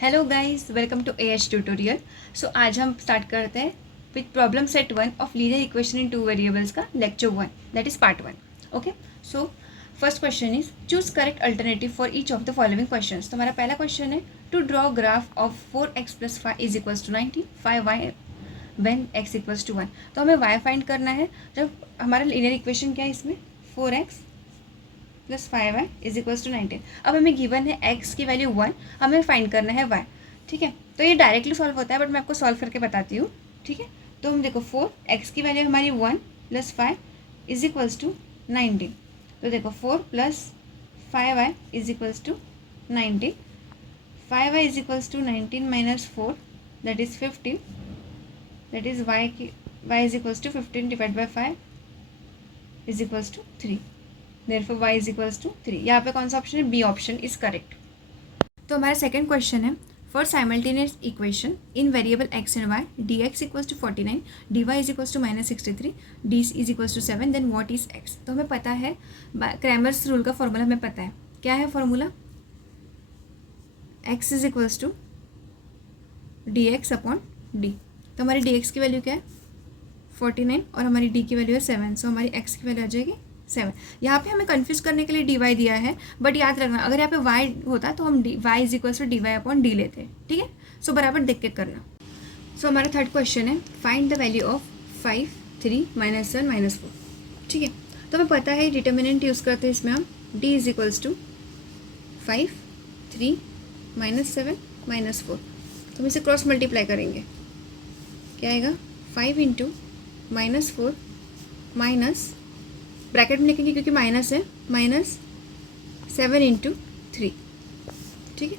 Hello guys, welcome to AH tutorial. So आज हम start करते हैं with problem set 1 of linear equation in two variables का lecture 1, that is part 1। Okay, so first question is choose correct alternative for each of the following questions. तो हमारा पहला question है to draw graph of 4x + 5 is equals to 90, 5y when x equals to 1। तो हमें y find करना है जब हमारा लीनियर इक्वेशन क्या है इसमें 4x + 5y is equals to 19। अब हमें गिवन है x की वैल्यू 1, हमें फाइंड करना है y। ठीक है, तो ये डायरेक्टली सॉल्व होता है बट मैं आपको सॉल्व करके बताती हूँ। ठीक है, तो हम देखो 4x की वैल्यू हमारी 1 + 5 इज इक्वल्स टू 19। तो देखो 4 + 5y is equals to 19, 5y is equals to 19 - 4 that is 15, that is y is equals to 15 divide by 5 is equals to 3। Therefore y is equals to 3। यहाँ पे कौन सा option है? B option is correct. तो हमारा second question है for simultaneous equation in variable x and y dx equals to 49, dy is equals to -63, d is equals to 7, then what is x। तो हमें पता है क्रैमर्स रूल का formula हमें पता है। क्या है formula? x is equals to dx upon d। तो हमारी dx की वैल्यू क्या है? 49 और हमारी d की वैल्यू है 7, सो हमारी x की वैल्यू आ जाएगी 7। यहाँ पे हमें कंफ्यूज करने के लिए dy दिया है, बट याद रखना अगर यहाँ पे y होता तो हम y is equals to dy upon d लेते। ठीक है, सो बराबर देख के करना। सो हमारा थर्ड क्वेश्चन है फाइंड द वैल्यू ऑफ 5, 3, -1, -4। ठीक है, तो हमें पता है डिटर्मिनेंट यूज़ करते हैं इसमें हम d इज इक्वल्स टू 5, 3, -7, -4। तो हम इसे क्रॉस मल्टीप्लाई करेंगे, क्या आएगा? 5 × -4 माइनस ब्रैकेट में लिखेंगे क्योंकि माइनस है, -7 × 3। ठीक है,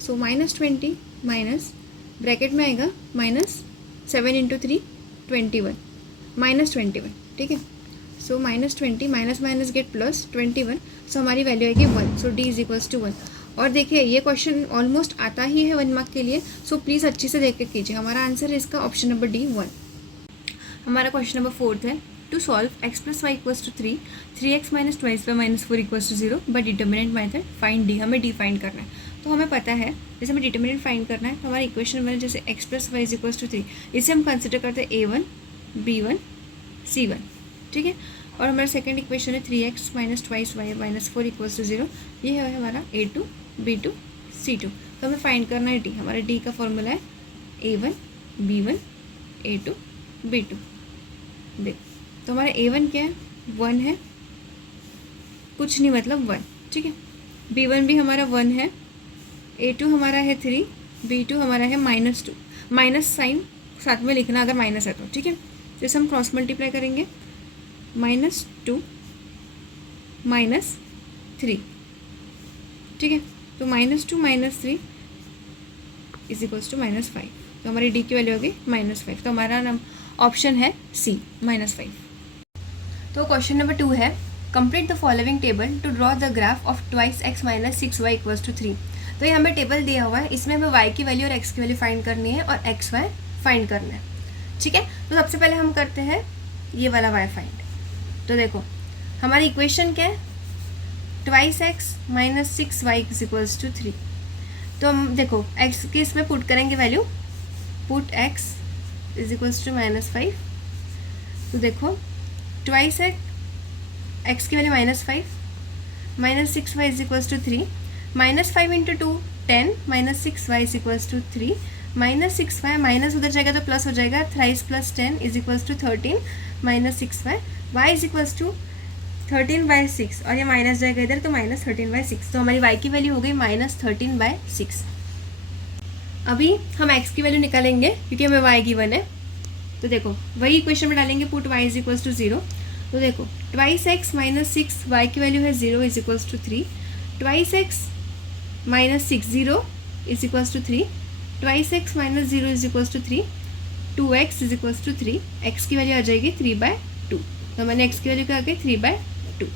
सो -20 माइनस ब्रैकेट में आएगा -7 × 3 21, -21। ठीक है, सो -20 माइनस गेट प्लस 21, सो हमारी वैल्यू आएगी 1, सो d इज इक्वल्स टू 1। और देखिए ये क्वेश्चन ऑलमोस्ट आता ही है 1 मार्क के लिए, सो प्लीज़ अच्छे से देख के कीजिए। हमारा आंसर है इसका ऑप्शन नंबर डी 1। हमारा क्वेश्चन नंबर 4 है to solve x + y equals to 3, 3x - 2y - 4 equals to 0 by determinant method find d। हमें d फाइंड करना है। तो हमें पता है जैसे हमें डिटर्मिनेंट फाइंड करना है तो हमारी इक्वेशन बने जैसे x + y इक्वल्स टू 3, इसे हम कंसिडर करते हैं a1, b1, c1। ठीक है, और हमारा सेकेंड इक्वेशन है 3x - 2y - 4 इक्वल्स टू 0, ये है हमारा a2, b2, c2। तो हमें फाइंड करना है d। हमारा d का फॉर्मूला है a1, b1, a2, b2। देख, तो हमारा a1 क्या है? 1 है, कुछ नहीं मतलब 1। ठीक है, b1 भी हमारा 1 है, a2 हमारा है 3, b2 हमारा है -2। माइनस साइन साथ में लिखना अगर माइनस है तो। ठीक है, जैसे हम क्रॉस मल्टीप्लाई करेंगे -2 -3। ठीक है, तो -2 - 3 इज इक्वल्स टू -5। तो हमारी d की वैल्यू होगी -5। तो हमारा ऑप्शन है सी -5। तो क्वेश्चन नंबर 2 है complete the following table to draw the graph of 2x - 6y equals to 3। तो ये हमें टेबल दिया हुआ है, इसमें हमें y की वैल्यू और x की वैल्यू फाइंड करनी है और xy फाइंड करना है। ठीक है, तो सबसे पहले हम करते हैं ये वाला y फाइंड। तो देखो हमारी इक्वेशन क्या है? 2x - 6y equals to 3। तो हम देखो x की इसमें पुट करेंगे value, put x is equals to -5। तो देखो 2x x की value -5, -6y is equals to 3, -5 × 2 10, -6y is equals to 3, -6y minus उधर जाएगा तो प्लस हो जाएगा, 3 + 10 is equals to 13, -6y y is equals to 13/6 और ये माइनस जाएगा इधर तो -13/6। तो हमारी y की वैल्यू हो गई -13/6। अभी हम x की वैल्यू निकालेंगे क्योंकि हमें y गिवन है। तो देखो वही इक्वेशन में डालेंगे put y is equals to 0। तो देखो 2x - 6y की वैल्यू है 0 is equals to 3, 2x - 6 0 is equals to 3, 2x - 0 is equals to 3, 2x is equals to 3, x की वैल्यू आ जाएगी 3/2। तो मैंने x की वैल्यू क्या आ गई 3/2।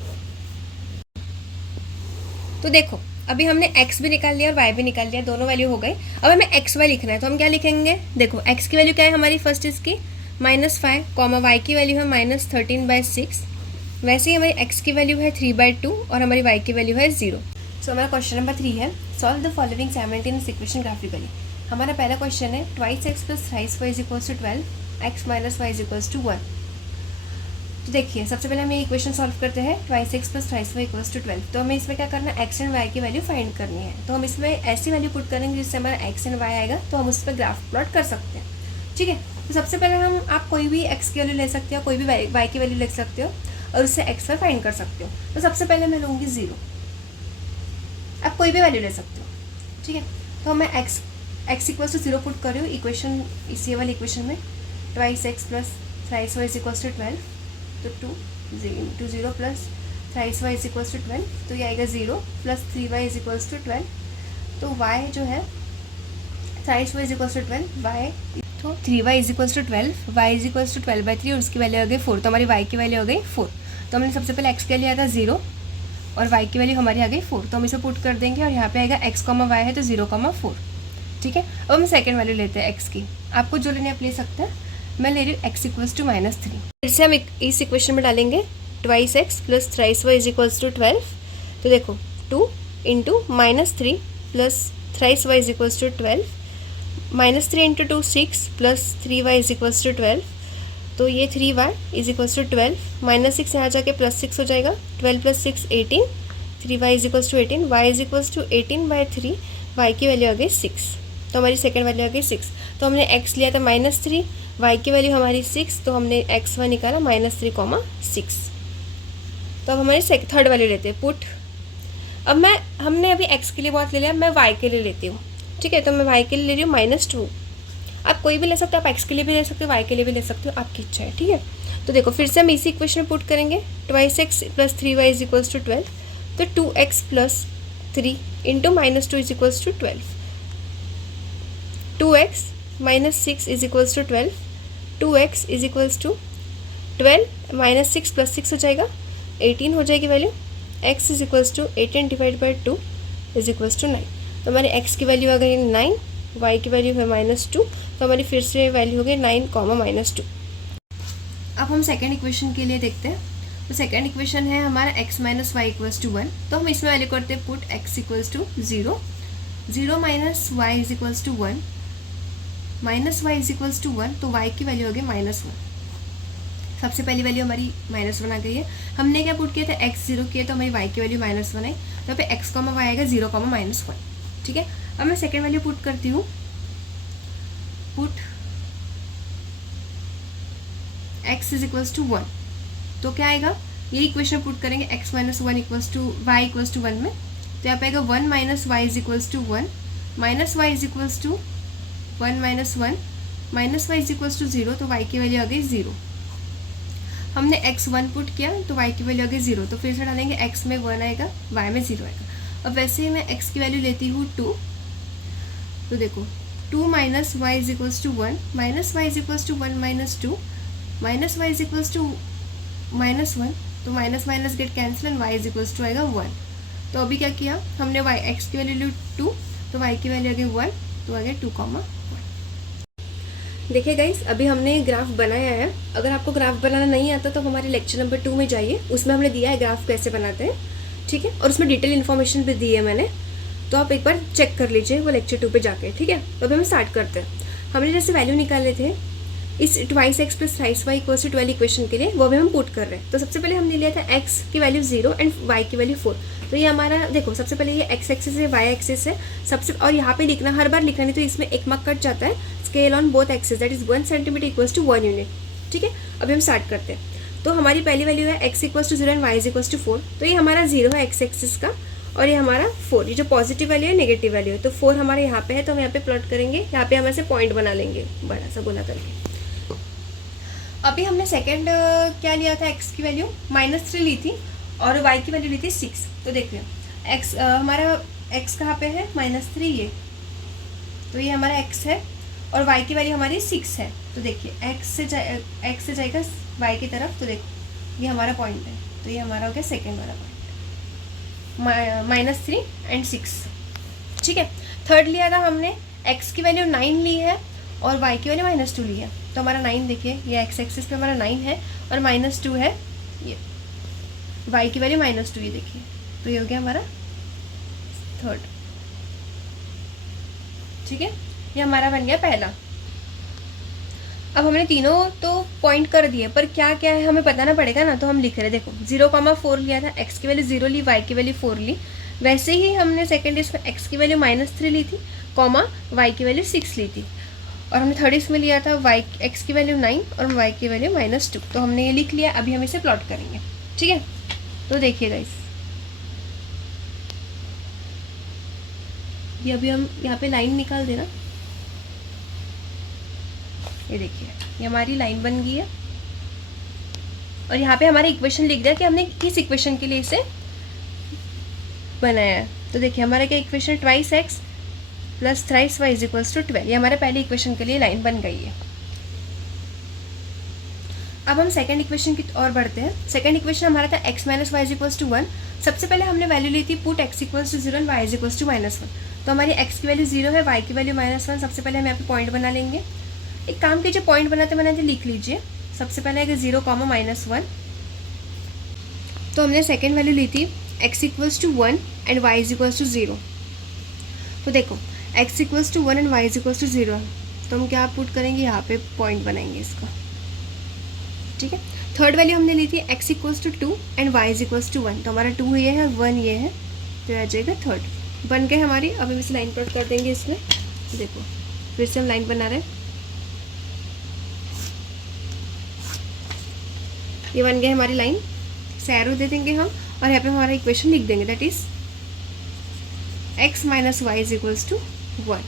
तो देखो अभी हमने x भी निकाल लिया और y भी निकाल लिया, दोनों वैल्यू हो गए। अब हमें xy लिखना है तो हम क्या लिखेंगे? देखो x की वैल्यू क्या है हमारी? फर्स्ट इसकी -5, y की वैल्यू है -13/6, वैसे ही हमारी x की वैल्यू है 3/2 और हमारी y की वैल्यू है 0। सो हमारा क्वेश्चन नंबर 3 है, solve the following simultaneous equation graphically. हमारा पहला क्वेश्चन है, twice x plus thrice y is equals to 12, x minus y is equals to 1। तो देखिए सबसे पहले हम ये इक्वेशन सॉल्व करते हैं, twice x plus thrice y equals to 12। तो हमें इसमें क्या करना है, एक्स एंड वाई की वैल्यू फाइंड करनी है। तो हम इसमें ऐसी वैल्यू पुट करेंगे जिससे हमारा एक्स एंड वाई आएगा, तो हम उस पर ग्राफ प्लॉट कर सकते हैं। ठीक है, तो सबसे पहले आप कोई भी एक्स की वैल्यू ले सकते हो, कोई भी वाई की वैल्यू ले सकते हो और उससे एक्स वाई फाइंड कर सकते हो। तो सबसे पहले मैं लूँगी 0, आप कोई भी वैल्यू ले सकते हो। ठीक है, तो मैं एक्स इक्वल्स टू 0 पुट कर रही हूँ इक्वेशन, इसी वाली इक्वेशन में। Twice x plus thrice y is equals to 12, तो 2 0 plus thrice y is equals to 12, तो ये आएगा 0 plus 3 y is equals to 12। तो वाई जो है thrice y is equals to 12, y तो 3 y is equals to 12, y is equals to 12/3 और उसकी वैल्यू हो गई 4। तो हमारी वाई की वैल्यू हो गई 4। तो हमने सबसे पहले एक्स के लिया था 0 और y की वैल्यू हमारी आ गई 4, तो हम इसे पुट कर देंगे और यहाँ पे आएगा x, y है तो 0,4। ठीक है, अब हम सेकंड वैल्यू लेते हैं x की। आपको जो लेनी आप ले सकते हैं, मैं ले रही हूँ x इक्वल्स टू -3। फिर से हम इस इक्वेशन में डालेंगे twice x plus thrice y is equals to 12। तो देखो 2 into -3 plus thrice y is equals to 12, -3 into 2 6 plus 3y is equals to 12। तो ये 3y इज इक्वल्स टू 12, -6 यहाँ जाके +6 हो जाएगा, 12 + 6 18, 3y is equals to 18, y is equals to 18/3, y की value आ गई 6। तो हमारी सेकंड वैल्यू आ गई 6। तो हमने x लिया था -3, y की वैल्यू हमारी 6, तो हमने x1 निकाला -3,6। तो अब हमारी थर्ड वैल्यू लेते हैं पुट। अब हमने अभी x के लिए बहुत ले लिया, मैं y के लिए लेती हूँ। ठीक है, तो मैं y के लिए ले रही हूँ -2। आप कोई भी ले सकते हो, आप x के लिए भी ले सकते हो, y के लिए भी ले सकते हो, आपकी इच्छा है। ठीक है, तो देखो फिर से हम इसी इक्वेशन में पुट करेंगे, twice x plus 3y is equals to 12। तो 2x plus 3 into -2 is equals to 12, 2x -6 is equals to 12, 2x is equals to 12 -6 + 6 हो जाएगा, 18 हो जाएगी value. x is equals to 18 / 2 is equals to 9। तो हमारे x की value आ गई 9, y की वैल्यू है -2, तो हमारी फिर से वैल्यू हो गई 9, -2। अब हम सेकेंड इक्वेशन के लिए देखते हैं। तो सेकेंड इक्वेशन है हमारा x - y इक्वल्स टू 1। तो हम इसमें वैल्यू करते हैं put x equals to 0, 0 - y is equals to 1, -y is equals to 1, तो y की वैल्यू हो गई -1। सबसे पहली वैल्यू हमारी -1 आ गई है। हमने क्या पुट किया था, x 0 किया, तो हमारी y की वैल्यू -1 आई। तो यहाँ पे x, y आएगा 0, -1। ठीक है, अब मैं सेकेंड वैल्यू पुट करती हूँ, put x is equals to 1। तो क्या आएगा, ये इक्वेशन पुट करेंगे x - 1 equals to y equals to 1 में। तो यहाँ पे आएगा 1 - y is equals to 1, -y is equals to 1 - 1, -y is equals to 0, तो y की वैल्यू आ गई 0। हमने x1 पुट किया, तो y की वैल्यू आ गई 0। तो फिर से डालेंगे, x में 1 आएगा, y में 0 आएगा। अब वैसे ही मैं x की वैल्यू लेती हूँ 2। तो देखो 2 - y is equals to 1, -y is equals to 1 - 2, -y is equals to -1, तो minus get cancel and y is equals to आएगा 1। तो अभी क्या किया हमने, x की वैल्यू ली 2, तो y की वैल्यू आ गई 1, तो आ गया 2,1। देखिए गाइस, अभी हमने ग्राफ बनाया है। अगर आपको ग्राफ बनाना नहीं आता तो हमारे लेक्चर नंबर 2 में जाइए, उसमें हमने दिया है ग्राफ कैसे बनाते हैं। ठीक है, और उसमें डिटेल इन्फॉर्मेशन भी दी है मैंने, तो आप एक बार चेक कर लीजिए वो लेक्चर 2 पे जाके। ठीक है, तो अभी हम स्टार्ट करते हैं। हमने जैसे वैल्यू निकाले थे इस twice x plus thrice y equals to 12 equation के लिए, वो भी हम पुट कर रहे हैं। तो सबसे पहले हमने लिया था x की वैल्यू 0 एंड y की वैल्यू 4। तो ये हमारा देखो, सबसे पहले ये x एक्सिस है, y एक्सिस है सबसे, और यहाँ पे लिखना, हर बार लिखना नहीं तो इसमें एक मार्क कट जाता है। Scale on both axis that is 1 centimetre equals to 1 unit. ठीक है, अभी हम स्टार्ट करते हैं। तो हमारी पहली वैल्यू है x equals to 0 and y is equals to 4। तो ये हमारा 0 है x एक्सिस का, और ये हमारा 4, ये जो पॉजिटिव वैल्यू है नेगेटिव वैल्यू है। तो 4 हमारे यहाँ पे है, तो हम यहाँ पे प्लॉट करेंगे, यहाँ पे हम ऐसे पॉइंट बना लेंगे बड़ा सा गोला करके। अभी हमने सेकंड क्या लिया था, x की वैल्यू -3 ली थी और y की वैल्यू ली थी 6। तो देखिए x हमारा x कहाँ पे है, -3 ये, तो ये हमारा x है और y की वैल्यू हमारी 6 है। तो देखिए x से जाएगा y की तरफ, तो देखो ये हमारा पॉइंट है, तो ये हमारा हो गया सेकेंड वाला पॉइंट, -3 एंड 6। ठीक है, थर्ड लिया था हमने, x की वैल्यू 9 ली है और y की वैल्यू -2 ली है। तो हमारा 9 देखिए, ये x एक्सिस पे हमारा 9 है और -2 है, ये y की वैल्यू -2, ये देखिए, तो ये हो गया हमारा थर्ड। ठीक है, ये हमारा बन गया पहला। अब हमने तीनों तो पॉइंट कर दिए, पर क्या क्या है हमें बताना पड़ेगा ना, तो हम लिख रहे हैं। देखो 0,4 लिया था, एक्स की वैल्यू 0 ली, वाई की वैल्यू 4 ली। वैसे ही हमने सेकेंड इसमें एक्स की वैल्यू -3 ली थी, कॉमा वाई की वैल्यू 6 ली थी। और हमने थर्ड इसमें लिया था वाई एक्स की वैल्यू 9 और वाई की वैल्यू -2। तो हमने ये लिख लिया, अभी हम इसे प्लॉट करेंगे। ठीक है, तो देखिएगा ये अभी हम यहाँ पे लाइन निकाल देना। ये देखिए, ये हमारी लाइन बन गई है और यहाँ पे हमारा इक्वेशन लिख दिया कि हमने किस इक्वेशन के लिए इसे बनाया है। तो देखिए हमारा क्या equation, twice x plus thrice y is equals to 12। ये हमारे पहले इक्वेशन के लिए लाइन बन गई है। अब हम सेकंड इक्वेशन की ओर बढ़ते हैं। सेकंड इक्वेशन हमारा था x minus y is equals to 1। सबसे पहले हमने वैल्यू ली थी put x equals to 0 and y is equals to -1। तो हमारी x की वैल्यू 0 है, y की वैल्यू -1। सबसे पहले हम यहाँ पे पॉइंट बना लेंगे। एक काम कीजिए, पॉइंट बनाते बनाते लिख लीजिए। सबसे पहले है 0, -1। तो हमने सेकेंड वैल्यू ली थी x equals to 1 and y is equals to 0। तो देखो x equals to 1 and y is equals to 0, तो हम क्या पुट करेंगे, यहाँ पे पॉइंट बनाएंगे इसका। ठीक है, थर्ड वैल्यू हमने ली थी x equals to 2 and y is equals to 1। तो हमारा 2 ये है, 1 ये है, तो आ जाएगा थर्ड। बन गए हमारी। अब हम इसे लाइन प्लॉट कर देंगे इसमें। देखो फिर से हम लाइन बना रहे हैं, ये बन गई हमारी लाइन। सैरो दे देंगे हम और यहाँ पे हमारा इक्वेशन लिख देंगे, that is x minus y is equals to 1।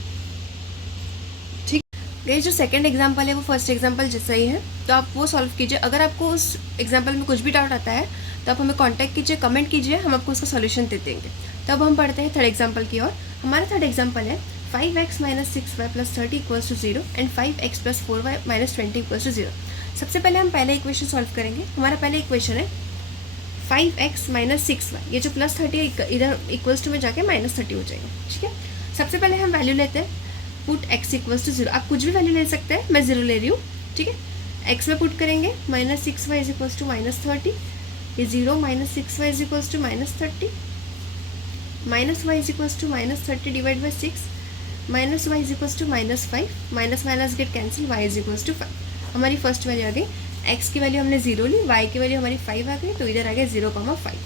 ठीक है, जो सेकंड एग्जांपल है वो फर्स्ट एग्जांपल जैसा ही है, तो आप वो सॉल्व कीजिए। अगर आपको उस एग्जांपल में कुछ भी डाउट आता है तो आप हमें कांटेक्ट कीजिए, कमेंट कीजिए, हम आपको उसका सॉल्यूशन दे देंगे। तब हम पढ़ते हैं थर्ड एग्जांपल की ओर। हमारा थर्ड एग्जांपल है 5x minus 6y plus 30 equals to 0 and 5x plus 4y minus 20 equals to 0। सबसे पहले हम पहले इक्वेशन सॉल्व करेंगे। हमारा पहले इक्वेशन है 5x माइनस 6y, ये जो प्लस 30 है इधर इक्वल्स टू में जाके -30 हो जाएगा। ठीक है, सबसे पहले हम वैल्यू लेते हैं पुट x इक्वल्स टू 0। आप कुछ भी वैल्यू ले सकते हैं, मैं 0 ले रही हूँ। ठीक है, x में पुट करेंगे -6y इज इक्वल्स टू -30, ये 0 -6y is equals to -30, -y is equals to -30 divide by 6, -y is equals to -5, minus minus get cancel, y is equals to 5। हमारी फर्स्ट वैल्यू आ गई, x की value हमने 0 ली, y की value हमारी 5 आ गई, तो इधर आ गया 0,5।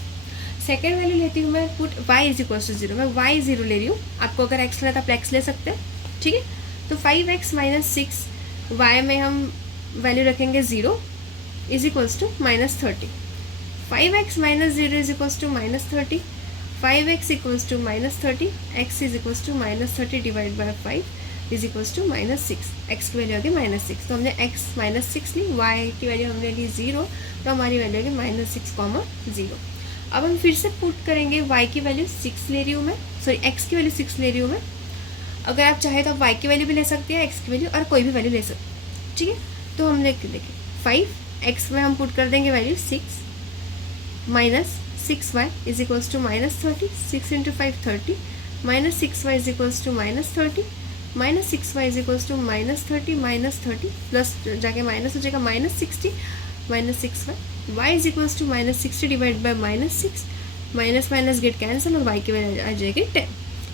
सेकेंड वैल्यू लेती हूँ मैं put y is equals to 0। मैं y 0 ले रही हूँ, आपको अगर x लेना तो आप x ले सकते हैं। ठीक है, तो 5x माइनस 6 y में हम वैल्यू रखेंगे 0 is equals to -30। 5x minus 0 is equals to -30, 5x equals to -30, x is equals to -30 divide by 5 is equals to -6। x की वैल्यू आ गई -6, तो हमने x -6 ली, y की वैल्यू हमने ली 0, तो हमारी वैल्यू आ गई -6,0। अब हम फिर से पुट करेंगे, y की वैल्यू 6 ले रही हूँ मैं, सॉरी x की वैल्यू 6 ले रही हूँ मैं। अगर आप चाहे तो आप y की वैल्यू भी ले सकते हैं, x की वैल्यू, और कोई भी वैल्यू ले सकते हैं। ठीक है, तो हमने देखिए 5x में हम पुट कर देंगे value 6 minus 6y is equals to -30, 6 into 5 30, minus 6y is equals to -30, minus 6y is equals to -30 plus जाके माइनस हो जाएगा -60, minus 6y, y is equals to -60 divide by -6, minus minus get cancel और y की value आ जाएगी 10।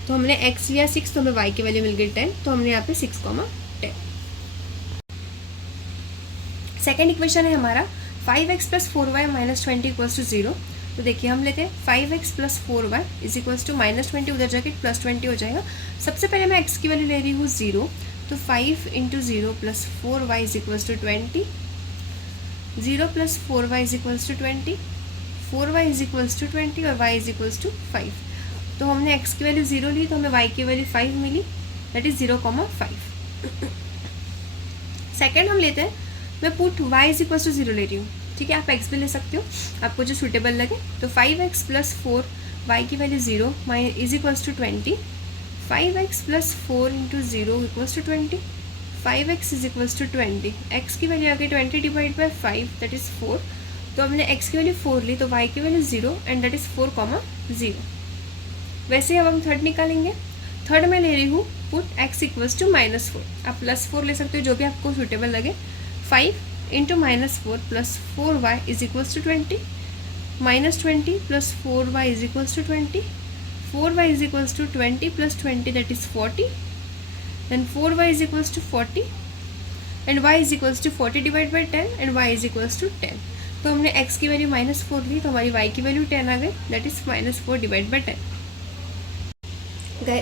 तो हमने x लिया 6, तो हमें y की वैल्यू मिल गई 10, तो हमने यहाँ पे 6,10। सेकेंड इक्वेशन है हमारा 5x plus 4y minus 20 equals to 0। तो देखिए हम लेते हैं 5x plus 4y is equals to -20, उधर जाके +20 हो जाएगा। सबसे पहले मैं x की वैल्यू ले रही हूँ 0, तो 5 into 0 plus 4y is equals to 20, 0 plus 4y is equals to 20, 4y is equals to 20 और y इज इक्वल्स टू 5। तो हमने x की वैल्यू 0 ली, तो हमें y की वैल्यू 5 मिली, दैट इज 0,5। सेकेंड हम लेते हैं, मैं put y is equals to 0 ले रही हूँ। ठीक है, आप x भी ले सकते हो, आपको जो सूटेबल लगे। तो 5x प्लस 4, y की value 0 is equals to 20, 5x plus 4 into 0 equals to 20, 5x is equals to 20, x की वैल्यू आ गई 20 डिवाइड बाई 5 दैट इज़ 4। तो हमने x की वैल्यू 4 ली, तो y की वैल्यू 0 एंड दैट इज़ 4,0। वैसे ही अब हम थर्ड निकालेंगे। थर्ड में ले रही हूँ पुट x इक्वल्स टू -4, आप +4 ले सकते हो, जो भी आपको सूटेबल लगे। 5 into -4 plus 4y is equals to 20, -20 plus 4y is equals to 20, 4y is equals to 20 plus 20 that is 40, then 4y is equals to 40 and y is equals to 40 divide by 10 and y is equals to 10। तो हमने x की value -4 ली, तो हमारी y की value 10 आ गई, that is -4 divide by 10।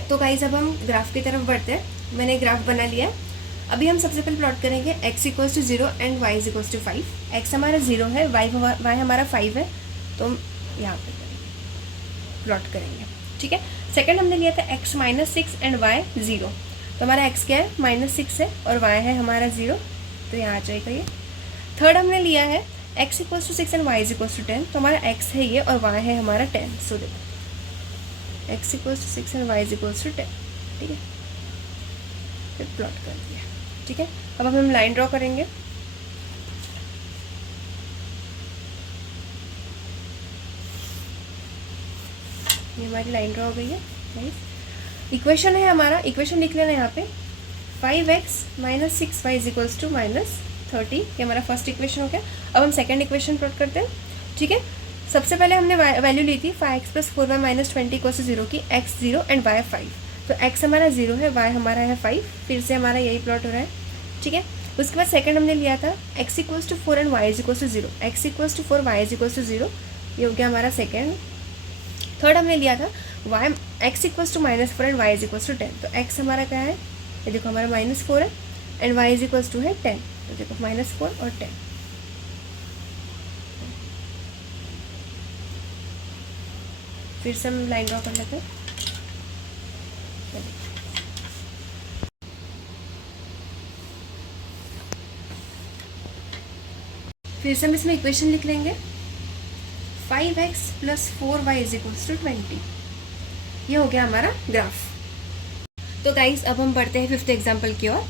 तो guys अब हम ग्राफ की तरफ बढ़ते हैं। मैंने ग्राफ बना लिया। अभी हम सबसे पहले प्लॉट करेंगे x equals to 0 and y is equals to 5। x हमारा 0 है, y हमारा 5 है, तो हम यहाँ पे प्लॉट करेंगे। ठीक है। सेकंड हमने लिया था x -6 एंड y 0, तो हमारा x क्या है -6 है और y है हमारा 0, तो यहाँ आ जाएगा ये। थर्ड हमने लिया है x equals to 6 and y is equals to 10, तो हमारा x है ये और y है हमारा 10। सो देखो x equals to 6 and y is equals to 10। ठीक है, फिर प्लॉट कर दिया। ठीक है, अब हम लाइन ड्रॉ करेंगे। ये हमारी लाइन ड्रॉ हो गई है। नाइस। इक्वेशन है हमारा, इक्वेशन लिख लेना यहाँ पे 5x - 6y is equals to -30। ये हमारा फर्स्ट इक्वेशन हो गया। अब हम सेकंड इक्वेशन प्लॉट करते हैं। ठीक है, सबसे पहले हमने वैल्यू ली थी 5x + 4y - 20 इक्वल्स टू 0 की, x 0 एंड y 5। तो x हमारा 0 है, y हमारा है 5, फिर से हमारा यही प्लॉट हो रहा है। ठीक है, उसके बाद सेकंड हमने लिया था x equals to 4 and y is equals to 0, x equals to 4 y is equals to 0, ये हो गया हमारा सेकंड। थर्ड हमने लिया था x equals to -4 and y is equals to 10, तो x हमारा क्या है, ये देखो हमारा -4 है and y is equals to है 10, तो देखो -4 और 10। फिर से हम लाइन ड्रॉ कर लेते हैं। फिर से हम इसमें इक्वेशन लिख लेंगे 5x + 4y is equals to 20। ये हो गया हमारा ग्राफ। तो गाइस अब हम बढ़ते हैं फिफ्थ एग्जाम्पल की ओर।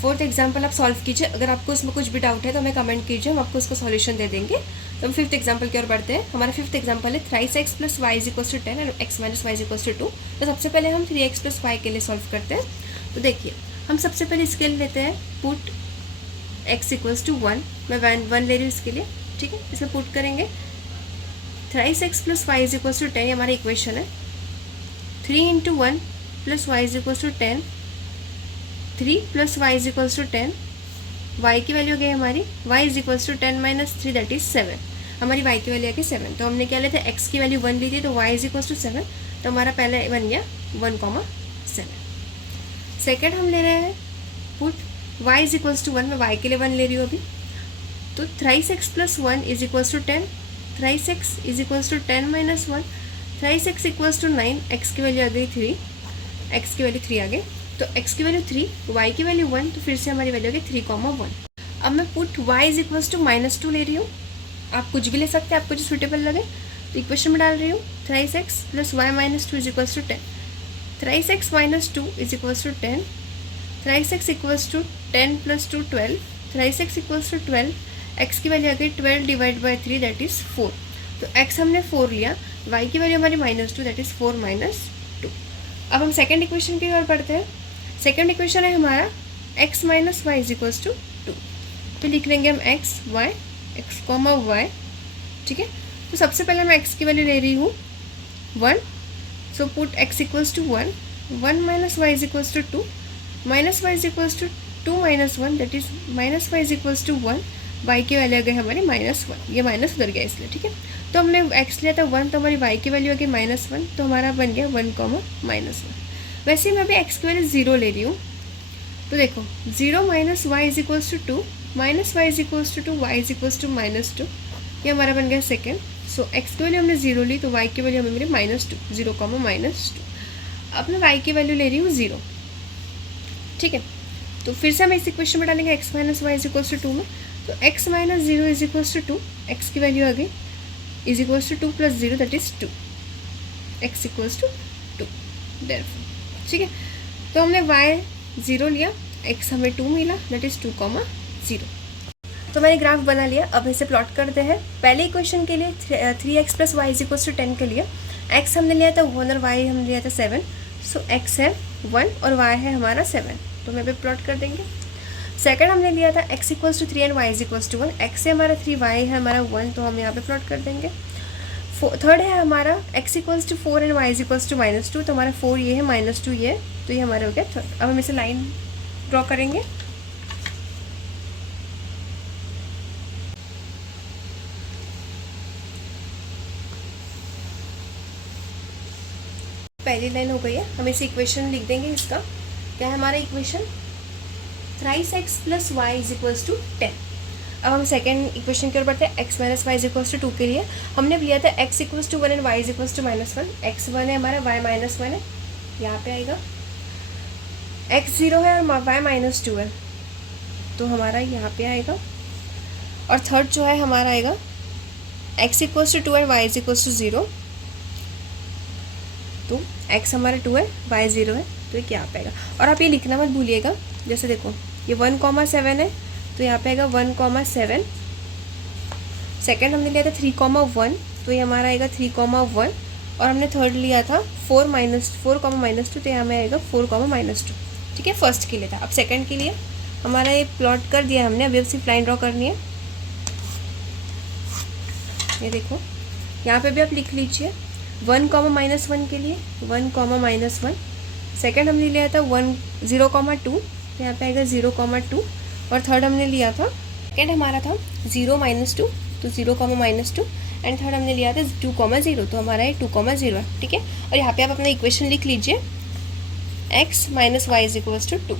फोर्थ एग्जाम्पल आप सॉल्व कीजिए, अगर आपको इसमें कुछ भी डाउट है तो हमें कमेंट कीजिए, हम आपको उसका सॉल्यूशन दे देंगे। तो हम फिफ्थ एग्जाम्पल की ओर बढ़ते हैं। हमारा फिफ्थ एग्जाम्पल है 3x + y is equals to 10 and x - y is equals to 2। तो सबसे पहले हम 3x + y के लिए सॉल्व करते हैं। तो देखिए हम सबसे पहले इसके लिए लेते हैं पुट x इक्वल्स टू 1, मैं 1 ले रही हूँ इसके लिए। ठीक है, इसमें पुट करेंगे 3x + y is equals to 10, ये हमारी इक्वेशन है। 3 × 1 + y is equals to 10, 3 + y is equals to 10, y की वैल्यू गई हमारी y is equals to 10 - 3 that is 7, हमारी y की वैल्यू आ गई 7। तो हमने क्या लेते हैं, x की वैल्यू 1 ली थी, तो y इज इक्वल्स टू 7, तो हमारा पहले बन गया 1,7। सेकेंड हम ले रहे हैं put y is equals to 1, मैं y के लिए 1 ले रही हूँ अभी। तो 3x + 1 is equals to 10, 3x is equals to 10 - 1, 3x equals to 9, x की वैल्यू आ गई 3, x की वैल्यू 3 आ गई। तो x की वैल्यू 3, y की वैल्यू 1, तो फिर से हमारी वैल्यू आ गई 3,1। अब मैं put y is equals to -2 ले रही हूँ, आप कुछ भी ले सकते हैं, आपको जो सूटेबल लगे। तो इक्वेशन में डाल रही हूँ 3x + y - 2 is equals to 10, 3x - 2 is equals to 10, 3x equals to 10 + 2 12, 3x equals to 12, x की वैल्यू आ गई 12 डिवाइड बाई 3 दैट इज़ 4। तो x हमने 4 लिया, y की वैल्यू हमारी -2 दैट इज़ 4 - 2। अब हम सेकेंड इक्वेशन की ओर बढ़ते हैं। सेकेंड इक्वेशन है हमारा x - y is equals to 2, तो लिख लेंगे हम x, y। ठीक है, तो सबसे पहले मैं x की वैल्यू ले रही हूँ 1, so put x equals to 1, 1 - y is equals to 2, -y is equals to 2 - 1 that is -y is equals to 1, y की वैल्यू आ गई हमारी -1, ये माइनस उधर गया इसलिए। ठीक है, तो हमने x लिया था 1, तो हमारी y की वैल्यू आ गई -1, तो हमारा बन गया 1,-1। वैसे मैं अभी x की वैल्यू 0 ले रही हूँ, तो देखो 0 - y is equals to 2, -y is equals to 2, y is equals to -2, ये हमारा बन गया सेकेंड। सो x की वैल्यू हमने 0 ली, तो y की वैल्यू हमें मेरी -2, 0,-2। अब मैं y की वैल्यू ले रही हूँ 0। ठीक है, तो फिर से हम इस इक्वेशन में डालेंगे x - y is equals to 2 में, तो x - 0 is equals to 2, x की वैल्यू आ गई is equals to 2 + 0 that is 2, x equals to 2 therefore. ठीक है, तो हमने y 0 लिया, x हमें 2 मिला दैट इज 2,0। तो मैंने ग्राफ बना लिया। अब इसे प्लॉट करते हैं। पहले इक्वेशन के लिए 3x + y is equals to 10 के लिए x हमने लिया था 1 और y हमने लिया था 7, सो x है 1 और y है हमारा 7, तो मैं भी प्लॉट कर देंगे। सेकंड हमने लिया था x equals to 3 and y is equals to 1, x है हमारा 3, y है हमारा 1, तो हम यहाँ पे प्लॉट कर देंगे। थर्ड है हमारा x equals to 4 and y equals to -2, तो हमारा 4 ये है, -2 ये है, तो ये हमारा हो गया थर्ड। अब हम इसे लाइन ड्रॉ करेंगे। पहली लाइन हो गई है, हम इसे इक्वेशन लिख देंगे। इसका क्या है हमारा equation, thrice x plus y is equals to 10। अब हम सेकेंड इक्वेशन की ओर बढ़ते हैं। x minus y is equals to 2 के लिए हमने लिया था x equals to 1 and y is equals to -1। x 1 है हमारा, y -1 है, यहाँ पे आएगा। x 0 है और y -2 है, तो हमारा यहाँ पे आएगा। और थर्ड जो है हमारा आएगा x equals to 2 and y is equals to 0, तो x हमारा 2 है, y 0 है, तो ये यहाँ पे आएगा। और आप ये लिखना मत भूलिएगा, जैसे देखो ये 1,7 है, तो यहाँ पे आएगा 1,7। सेकेंड हमने लिया था 3,1, तो ये हमारा आएगा 3,1। और हमने थर्ड लिया था 4, -2, तो यहाँ में आएगा 4,-2। ठीक है, फर्स्ट के लिए था। अब सेकंड के लिए हमारा ये प्लॉट कर दिया हमने, अभी अब सिर्फ लाइन ड्रॉ करनी है। ये देखो यहाँ पे भी आप लिख लीजिए 1,-1 के लिए 1,-1। सेकेंड हमने लिया था 0,2, तो यहाँ पे आएगा 0,2। और थर्ड हमने लिया था, सेकेंड हमारा था 0-2, तो 0,-2। एंड थर्ड हमने लिया था 2,0, तो हमारा ये 2,0 है। ठीक है, और यहाँ पे आप अपना इक्वेशन लिख लीजिए, x minus y is equals to 2।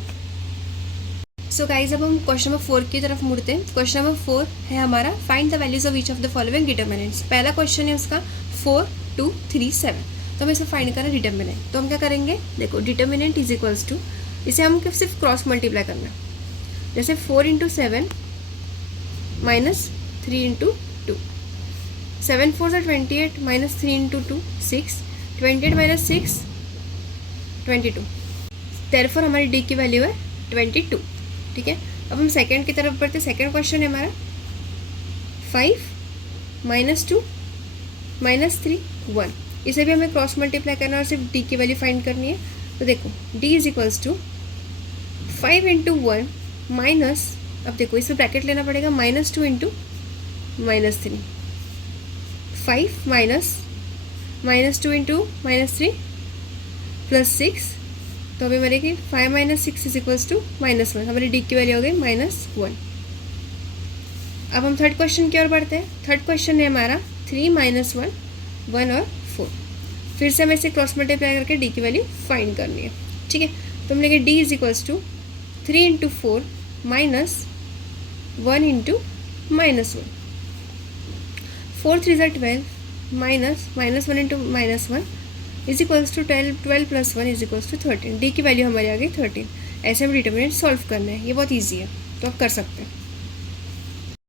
So guys अब हम क्वेश्चन नंबर 4 की तरफ मुड़ते हैं। क्वेश्चन नंबर 4 है हमारा, find the values of each of the following determinants. पहला क्वेश्चन है उसका 4, 2, 3, 7, तो हमें इसे फाइंड करना है डिटर्मिनेंट। तो हम क्या करेंगे, देखो डिटर्मिनेंट इज इक्वल्स टू, इसे हम सिर्फ क्रॉस मल्टीप्लाई करना है। जैसे 4 × 7 -3 × 2, 7 4 = 28, -3 × 2 6, 28 - 6 22। देयरफॉर हमारी डी की वैल्यू है 22। ठीक है, अब हम सेकंड की तरफ बढ़ते। सेकंड क्वेश्चन है हमारा 5 -2 -3 1, इसे भी हमें क्रॉस मल्टीप्लाई करना है और सिर्फ डी की वैल्यू फाइंड करनी है। तो देखो D is equals to 5 × 1 minus, अब देखो इसे ब्रैकेट लेना पड़ेगा, -2 × -3, 5 माइनस -2 × -3 प्लस 6, तो अभी हमारे 5 - 6 इज इक्वल्स टू -1, हमारी डी की वैल्यू हो गई -1। अब हम थर्ड क्वेश्चन की ओर बढ़ते हैं। थर्ड क्वेश्चन है हमारा 3 - 1 1 और 4, फिर से हमें इसे क्रॉस मल्टीप्लाई करके डी की वैल्यू फाइंड करनी है। ठीक है, तो हम लेंगे D is equals to 3 × 4 minus 1 × -1, 4 3 = 12 minus -1 × -1 is equals to 12 + 1 is equals to 13। D की वैल्यू हमारी आ गई 13। ऐसे हम डिटर्मिनेंट सॉल्व करना है, ये बहुत ईजी है, तो आप कर सकते हैं।